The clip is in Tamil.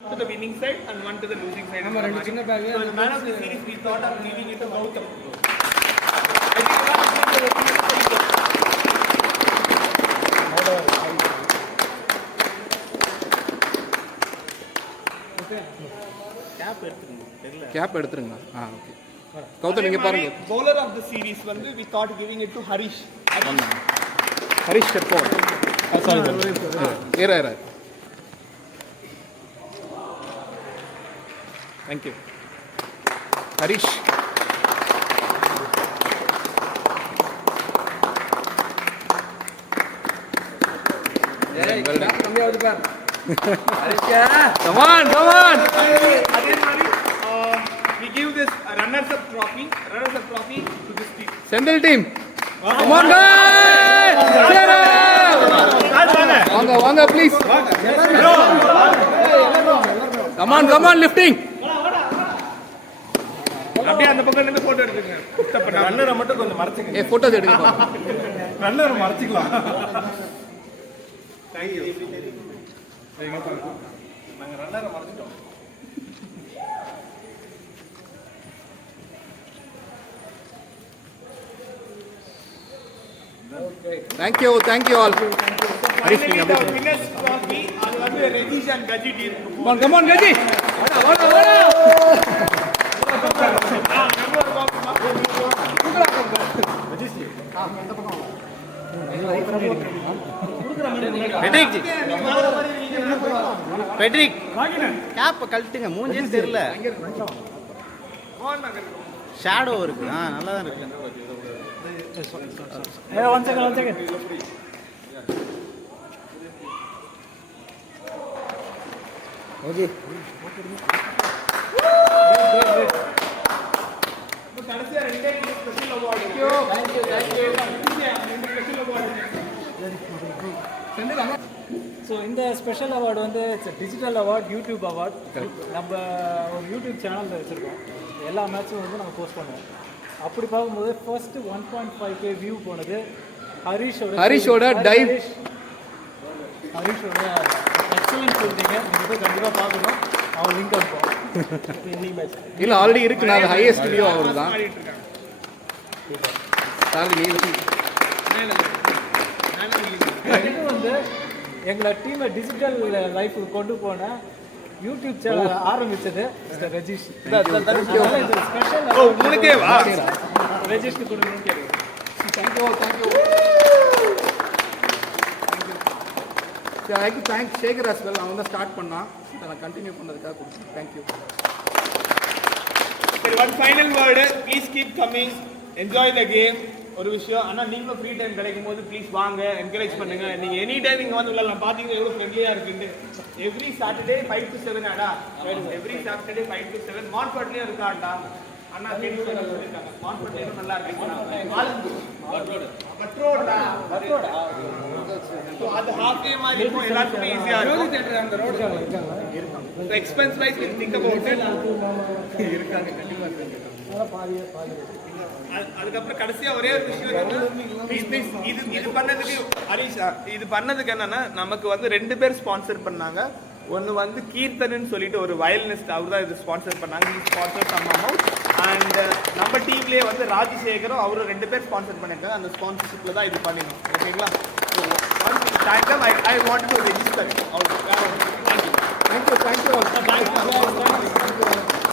to the winning side and one to the losing side. So the man of the series, we thought of giving it to Gautam. Cap எடுத்துருங்க. ஓகே. கௌதம் நீங்க பாருங்க. Bowler of the series வந்து we thought giving it to Harish. Harish step forward. Sorry. Era. Thank you. Harish. Come on. We give this runners-up trophy to this team. Central team. Come on guys. Vanga please. Come on lifting. அப்படியே அந்த பக்கம் நின்னு போட்டோ எடுத்துங்க. ரன்னரை மட்டும் கொஞ்சம் மறைச்சுங்க. போட்டோஸ் எடுங்க. ரன்னரை மறைச்சுக்கலாம். Thank you. நாங்க ரன்னரை மறைச்சிட்டோம். Thank you all. Harish Finally, the winners trophy அது வந்து Rejish and Gaji team. Come on Gaji. வாடா. பெட்ரிக் கேப் கழட்டுங்க, மூஞ்சே தெரியல, ஷேடோ இருக்கு. நல்லா தான் இருக்கு. one second. ஓகே. கடைசியா ரெண்டே special award. Thank you. Special award. So இந்த ஸ்பெஷல் அவார்டு வந்து it's digital award, YouTube award. நம்ம ஒரு யூடியூப் சேனலில் வச்சுருக்கோம். எல்லா மேட்சும் வந்து நம்ம போஸ்ட் பண்ணுவோம். அப்படி பார்க்கும்போது ஃபர்ஸ்ட்டு 1.5K வியூ போனது ஹரிஷோட டைவ். ஹரிஷோட எக்ஸலன்ட் சொல்லிட்டீங்க. நீங்கள் போய் கண்டிப்பாக பார்க்கணும். அவன் லிங்க் அனுப்போம். இல்ல ஆல்ரெடி இருக்கு. நான் ஹையஸ்ட் வியூ அவர்தான். இது வந்து எங்களை டீமை டிஜிட்டல் லைஃபுக்கு கொண்டு போன யூடியூப் சேனல் ஆரம்பிச்சது மிஸ்டர் ரஜீஷ். ஸ்பெஷல் உங்களுக்கே வா ரஜீஷ்க்கு கொடுக்கணும்னு கேட்குறேன். Thank you. I like to thank Shekhar as well. அவன் தான் ஸ்டார்ட் பண்ணான். நான் கண்டினியூ பண்ணதுக்காக கொடுத்தேன். Thank you. One final word. Please keep coming. Enjoy the game. ஒரு விஷயம் அண்ணா, நீங்களும் ஃப்ரீ டைம் கிடைக்கும் போது ப்ளீஸ் வாங்க, என்கரேஜ் பண்ணுங்க. நீங்க எனி டைம் இங்க வந்து விளையாடலாம். பாத்தீங்கன்னா எவ்வளவு ஃப்ரெண்ட்லியா இருக்குன்னு. எவ்ரி சாட்டர்டே 5 to 7 ஆடா. Every Saturday 5 to 7 மான்ஃபோர்ட்லயும் இருக்காண்டா. அண்ணா கேட்டு சொல்லிருக்காங்க. மான்ஃபோர்ட்லயும் நல்லா இருக்கு. பட்ரோடா. சோ அது ஹாஃப்வே மாதிரி இருக்கும். எல்லாருக்கும் ஈஸியா இருக்கும். தியேட்டர் அந்த ரோட்ல இருக்காங்க. Expense wise think about it. இருக்காங்க, கண்டிப்பா இருக்காங்க. அதுக்கப்புறம் கடைசியா ஒரே ஒரு விஷயம் இது பண்ணதுக்கு ஹரிஷ் இது பண்ணதுக்கு என்னன்னா, நமக்கு வந்து 2 பேர் ஸ்பான்சர் பண்ணாங்க. ஒன்று வந்து கீர்த்தன் சொல்லிட்டு ஒரு வயலினிஸ்ட், அவர் தான் இது ஸ்பான்சர் பண்ணாங்க. Sponsor some amount. அண்ட் நம்ம டீம்லேயே வந்து ராஜசேகரும் அவரும் 2 பேர் ஸ்பான்சர் பண்ணியிருக்காங்க. அந்த ஸ்பான்சர்ஷிப்பில் தான் இது பண்ணிடணும். ஓகேங்களா? I want to register. Thank you.